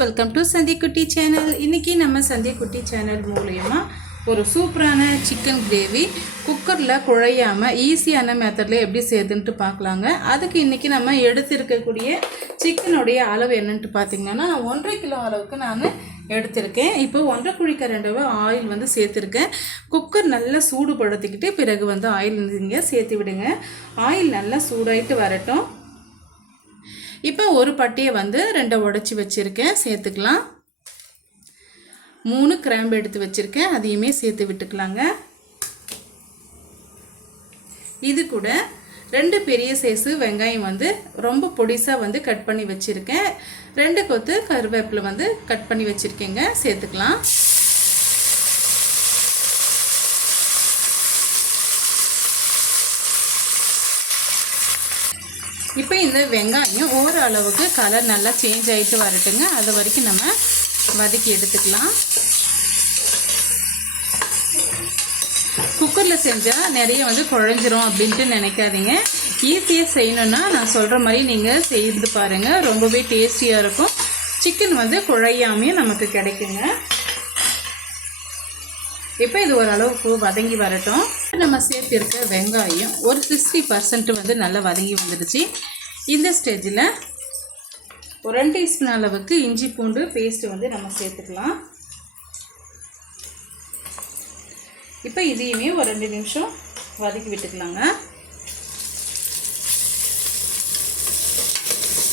Welcome to சந்திக்குட்டி channel இன்றைக்கி நம்ம சந்திக்குட்டி channel மூலயமா ஒரு சூப்பரான சிக்கன் கிரேவி குக்கரில் குழையாமல் ஈஸியான மெத்தடில் எப்படி செய்யுதுன்ட்டு பார்க்கலாங்க. அதுக்கு இன்றைக்கி நம்ம எடுத்திருக்கக்கூடிய சிக்கனுடைய அளவு என்னன்ட்டு பார்த்தீங்கன்னா நான் ஒன்றரை கிலோ அளவுக்கு நான் எடுத்திருக்கேன். இப்போ ஒன்றரை குழிக்கரண்டவை ஆயில் வந்து சேர்த்துருக்கேன். குக்கர் நல்லா சூடுபடுத்திக்கிட்டு பிறகு வந்து ஆயில் நீங்கள் சேர்த்து விடுங்க. ஆயில் நல்லா சூடாயிட்டு வரட்டும். இப்போ ஒரு பட்டியை வந்து ரெண்டை உடச்சி வச்சுருக்கேன். சேர்த்துக்கலாம். மூணு கிராம்பு எடுத்து வச்சுருக்கேன். அதையுமே சேர்த்து விட்டுக்கலாங்க. இது கூட ரெண்டு பெரிய சைஸு வெங்காயம் வந்து ரொம்ப பொடிசாக வந்து கட் பண்ணி வச்சுருக்கேன். ரெண்டு கொத்து கருவேப்பிலை வந்து கட் பண்ணி வச்சுருக்கேங்க. சேர்த்துக்கலாம். இப்போ இந்த வெங்காயம் ஓரளவுக்கு கலர் நல்லா சேஞ்ச் ஆகிட்டு வரட்டுங்க. அது வரைக்கும் நம்ம வதக்கி எடுத்துக்கலாம். குக்கரில் செஞ்சால் நிறைய வந்து குழஞ்சிரும் அப்படின்ட்டு நினைக்காதீங்க. ஈஸியாக செய்யணுன்னா நான் சொல்கிற மாதிரி நீங்கள் செய்து பாருங்கள் ரொம்பவே டேஸ்டியாக இருக்கும். சிக்கன் வந்து குழையாமையும் நமக்கு கிடைக்குங்க. இப்போ இது ஓரளவுக்கு வதங்கி வரட்டும். நம்ம சேர்த்துருக்க வெங்காயம் ஒரு சிக்ஸ்டி பர்சன்ட் வந்து நல்லா வதங்கி வந்துடுச்சு. இந்த ஸ்டேஜில் ஒரு ரெண்டு டீஸ்பூன் அளவுக்கு இஞ்சி பூண்டு பேஸ்ட்டு வந்து நம்ம சேர்த்துக்கலாம். இப்போ இதையுமே ஒரு ரெண்டு நிமிஷம் வதக்கி விட்டுக்கலாங்க.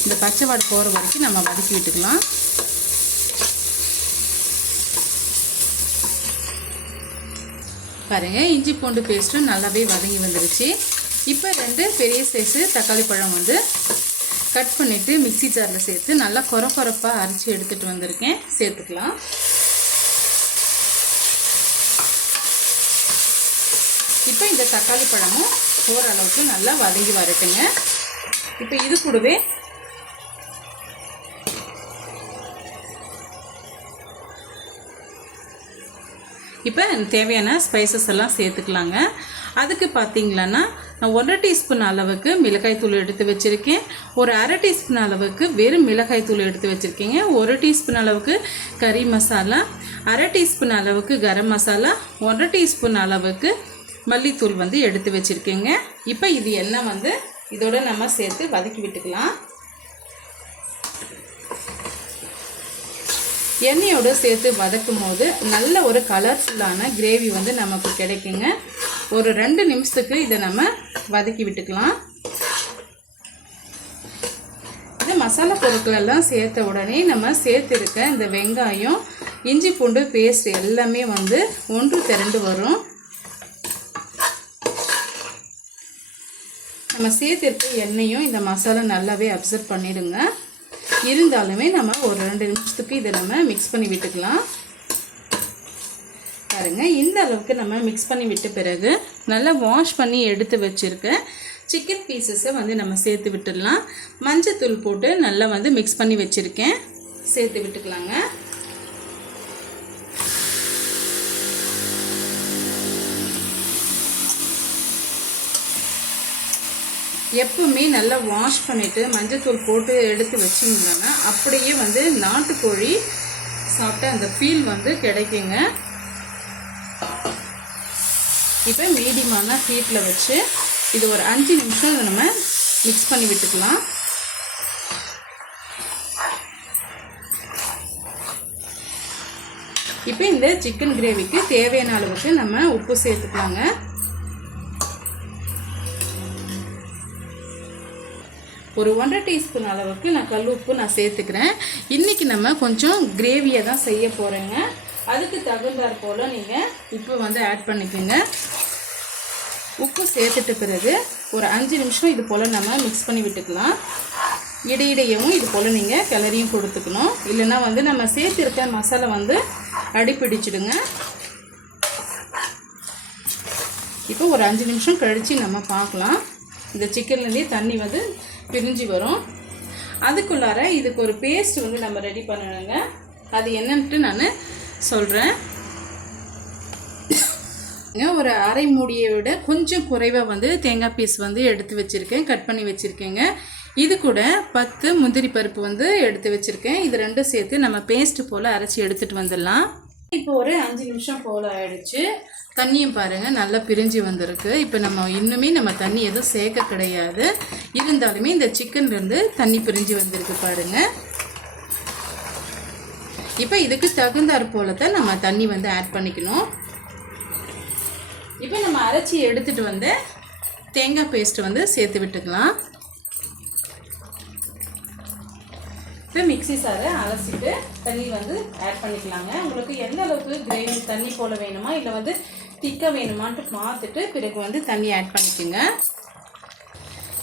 இந்த பச்சை வாடை போகிற வரைக்கும் நம்ம வதக்கி விட்டுக்கலாம். பாருங்கள் இஞ்சி பூண்டு பேஸ்ட்டும் நல்லாவே வதங்கி வந்துருச்சு. இப்போ ரெண்டு பெரிய சைஸு தக்காளி பழம் வந்து கட் பண்ணிவிட்டு மிக்ஸி ஜாரில் சேர்த்து நல்லா கொர கொரப்பாக அரைச்சி எடுத்துகிட்டு வந்திருக்கேன். சேர்த்துக்கலாம். இப்போ இந்த தக்காளி பழமும் ஓரளவுக்கு நல்லா வதங்கி வரட்டுங்க. இப்போ இது கூடவே இப்போ தேவையான ஸ்பைசஸ் எல்லாம் சேர்த்துக்கலாங்க. அதுக்கு பார்த்தீங்களன்னா நான் ஒன்றரை டீஸ்பூன் அளவுக்கு மிளகாய் தூள் எடுத்து வச்சுருக்கேன். ஒரு அரை டீஸ்பூன் அளவுக்கு வெறும் மிளகாய் தூள் எடுத்து வச்சுருக்கீங்க. ஒரு டீஸ்பூன் அளவுக்கு கறி மசாலா அரை டீஸ்பூன் அளவுக்கு கரம் மசாலா ஒன்றரை டீஸ்பூன் அளவுக்கு மல்லித்தூள் வந்து எடுத்து வச்சுருக்கேங்க. இப்போ இது எல்லாம் வந்து இதோட நம்ம சேர்த்து வதக்கி விட்டுக்கலாம். எண்ணெயோடு சேர்த்து வதக்கும் போது நல்ல ஒரு கலர்ஃபுல்லான கிரேவி வந்து நமக்கு கிடைக்குங்க. ஒரு ரெண்டு நிமிஷத்துக்கு இதை நம்ம வதக்கி விட்டுக்கலாம். இந்த மசாலா பொருட்களெல்லாம் சேர்த்த உடனே நம்ம சேர்த்துருக்க இந்த வெங்காயம் இஞ்சி பூண்டு பேஸ்ட் எல்லாமே வந்து ஒன்று திரண்டு வரும். நம்ம சேர்த்துருக்க எண்ணெயும் இந்த மசாலா நல்லாவே அப்சர்வ் பண்ணிடுங்க. இருந்தாலுமே நம்ம ஒரு ரெண்டு நிமிஷத்துக்கு இதை நம்ம மிக்ஸ் பண்ணி விட்டுக்கலாம். பாருங்க இந்த அளவுக்கு நம்ம மிக்ஸ் பண்ணி விட்ட பிறகு நல்லா வாஷ் பண்ணி எடுத்து வச்சுருக்கேன் சிக்கன் பீசஸை வந்து நம்ம சேர்த்து விட்டுடலாம். மஞ்சத்தூள் போட்டு நல்லா வந்து மிக்ஸ் பண்ணி வச்சுருக்கேன். சேர்த்து விட்டுக்கலாங்க. எப்பவுமே நல்லா வாஷ் பண்ணிவிட்டு மஞ்சத்தூள் போட்டு எடுத்து வச்சிங்கன்னா அப்படியே வந்து நாட்டுக்கோழி சாப்பிட்ட அந்த ஃபீல் வந்து கிடைக்குங்க. இப்போ மீடியமான ஹீட்டில் வச்சு இது ஒரு அஞ்சு நிமிஷம் இதை நம்ம மிக்ஸ் பண்ணி விட்டுக்கலாம். இப்போ இந்த சிக்கன் கிரேவிக்கு தேவையான அளவுக்கு நம்ம உப்பு சேர்த்துக்கலாங்க. ஒரு ஒன்றரை டீஸ்பூன் அளவுக்கு நான் கல் உப்பு நான் சேர்த்துக்கிறேன். இன்றைக்கி நம்ம கொஞ்சம் கிரேவியை தான் செய்ய போகிறேங்க அதுக்கு தகுந்தாற் போல் நீங்கள் உப்பு வந்து ஆட் பண்ணிக்கோங்க. உப்பு சேர்த்துட்டு பிறகு ஒரு அஞ்சு நிமிஷம் இது போல் நம்ம மிக்ஸ் பண்ணி விட்டுக்கலாம். இடையிடையவும் இது போல் நீங்கள் கிளறியும் கொடுத்துக்கணும். இல்லைன்னா வந்து நம்ம சேர்த்துருக்க மசாலா வந்து அடிப்பிடிச்சிடுங்க. இப்போ ஒரு அஞ்சு நிமிஷம் கழித்து நம்ம பார்க்கலாம். இந்த சிக்கன்லேருந்தே தண்ணி வந்து பிரிஞ்சு வரும். அதுக்குள்ளார இதுக்கு ஒரு பேஸ்ட் வந்து நம்ம ரெடி பண்ணணுங்க. அது என்னன்ட்டு நான் சொல்கிறேன் ஒரு அரை மூடியை விட கொஞ்சம் குறைவாக வந்து தேங்காய் பீஸ் வந்து எடுத்து வச்சுருக்கேன். கட் பண்ணி வச்சுருக்கேங்க. இது கூட பத்து முந்திரி பருப்பு வந்து எடுத்து வச்சுருக்கேன். இது ரெண்டும் சேர்த்து நம்ம பேஸ்ட் போல் அரைச்சி எடுத்துகிட்டு வந்துடலாம். இப்போ ஒரு அஞ்சு நிமிஷம் போல் ஆயிடுச்சு. தண்ணியும் பாருங்கள் நல்லா பிரிஞ்சு வந்திருக்கு. இப்போ நம்ம இன்னுமே நம்ம தண்ணி எதுவும் சேர்க்க கிடையாது. இருந்தாலுமே இந்த சிக்கன்லேருந்து தண்ணி பிரிஞ்சு வந்திருக்கு பாருங்கள் இப்போ இதுக்கு தகுந்தாற் போல தான் நம்ம தண்ணி வந்து ஆட் பண்ணிக்கணும். இப்போ நம்ம அரைச்சி எடுத்துகிட்டு வந்து தேங்காய் பேஸ்ட் வந்து சேர்த்து விட்டுக்கலாம். இப்போ மிக்ஸி சாரை அலசிட்டு தண்ணி வந்து ஆட் பண்ணிக்கலாங்க. உங்களுக்கு எந்த அளவுக்கு கிரேவி தண்ணி போல வேணுமா இல்லை வந்து திக்காக வேணுமான்ட்டு பார்த்துட்டு பிறகு வந்து தண்ணி ஆட் பண்ணிக்கோங்க.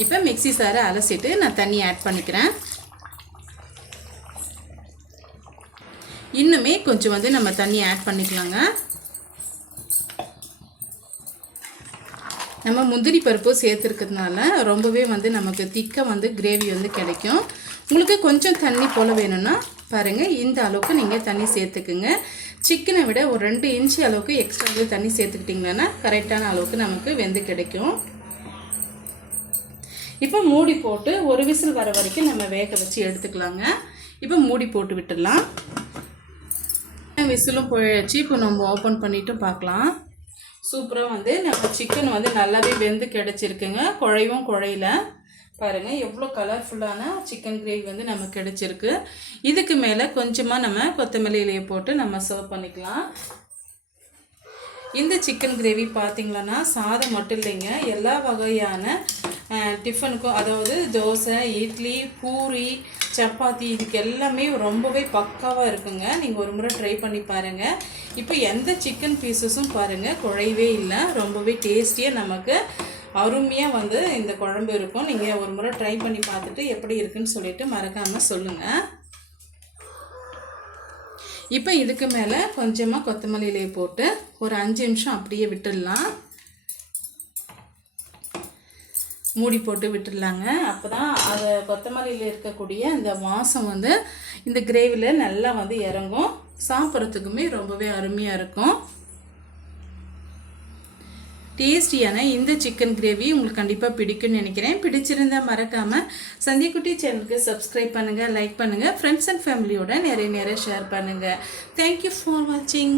இப்போ மிக்ஸி சாரை அலசிட்டு நான் தண்ணி ஆட் பண்ணிக்கிறேன். இன்னுமே கொஞ்சம் வந்து நம்ம தண்ணி ஆட் பண்ணிக்கலாங்க. நம்ம முந்திரி பருப்பு சேர்த்துருக்கிறதுனால ரொம்பவே வந்து நமக்கு திக்காக வந்து கிரேவி வந்து கிடைக்கும். உங்களுக்கு கொஞ்சம் தண்ணி போல் வேணும்னா பாருங்கள் இந்த அளவுக்கு நீங்கள் தண்ணி சேர்த்துக்குங்க. சிக்கனை விட ஒரு ரெண்டு இன்ச்சு அளவுக்கு எக்ஸ்ட்ரா வந்து தண்ணி சேர்த்துக்கிட்டிங்கன்னா கரெக்டான அளவுக்கு நமக்கு வெந்து கிடைக்கும். இப்போ மூடி போட்டு ஒரு விசில் வர வரைக்கும் நம்ம வேக வச்சு எடுத்துக்கலாங்க. இப்போ மூடி போட்டு விட்டுடலாம். விசிலும் போயாச்சு. இப்போ நம்ம ஓப்பன் பண்ணிவிட்டு பார்க்கலாம். சூப்பராக வந்து நம்ம சிக்கன் வந்து நல்லாவே வெந்து கிடச்சிருக்குங்க. குழையும் குழையில. பாருங்கள் எவ்வளோ கலர்ஃபுல்லான சிக்கன் கிரேவி வந்து நமக்கு கிடச்சிருக்கு. இதுக்கு மேலே கொஞ்சமாக நம்ம கொத்தமல்லி இலையை போட்டு நம்ம சர்வ் பண்ணிக்கலாம். இந்த சிக்கன் கிரேவி பார்த்தீங்களன்னா சாதம் மட்டும் இல்லைங்க எல்லா வகையான டிஃபனுக்கும் அதாவது தோசை இட்லி பூரி சப்பாத்தி இதுக்கு எல்லாமே ரொம்பவே பக்காவாக இருக்குங்க. நீங்கள் ஒரு முறை ட்ரை பண்ணி பாருங்கள் இப்போ எந்த சிக்கன் பீசஸும் பாருங்கள் குழையவே இல்லை. ரொம்பவே டேஸ்டியாக நமக்கு அருமையாக வந்து இந்த குழம்பு இருக்கும். நீங்கள் ஒரு முறை ட்ரை பண்ணி பார்த்துட்டு எப்படி இருக்குன்னு சொல்லிட்டு மறக்காமல் சொல்லுங்கள் இப்போ இதுக்கு மேலே கொஞ்சமாக கொத்தமல்லி இலையை போட்டு ஒரு அஞ்சு நிமிஷம் அப்படியே விட்டுடலாம். மூடி போட்டு விட்டுடலாங்க. அப்போ தான் அது கொத்தமல்லியில் இருக்கக்கூடிய அந்த வாசம் வந்து இந்த கிரேவியில் நல்லா வந்து இறங்கும். சாப்பிட்றதுக்குமே ரொம்பவே அருமையாக இருக்கும். டேஸ்டியான இந்த சிக்கன் கிரேவி உங்களுக்கு கண்டிப்பாக பிடிக்கும்னு நினைக்கிறேன். பிடிச்சிருந்தா மறக்காமல் சந்தியக்குட்டி சேனலுக்கு சப்ஸ்கிரைப் பண்ணுங்கள் லைக் பண்ணுங்கள் ஃப்ரெண்ட்ஸ் அண்ட் ஃபேமிலியோட நிறைய நிறைய ஷேர் பண்ணுங்கள் தேங்க்யூ ஃபார் வாட்சிங்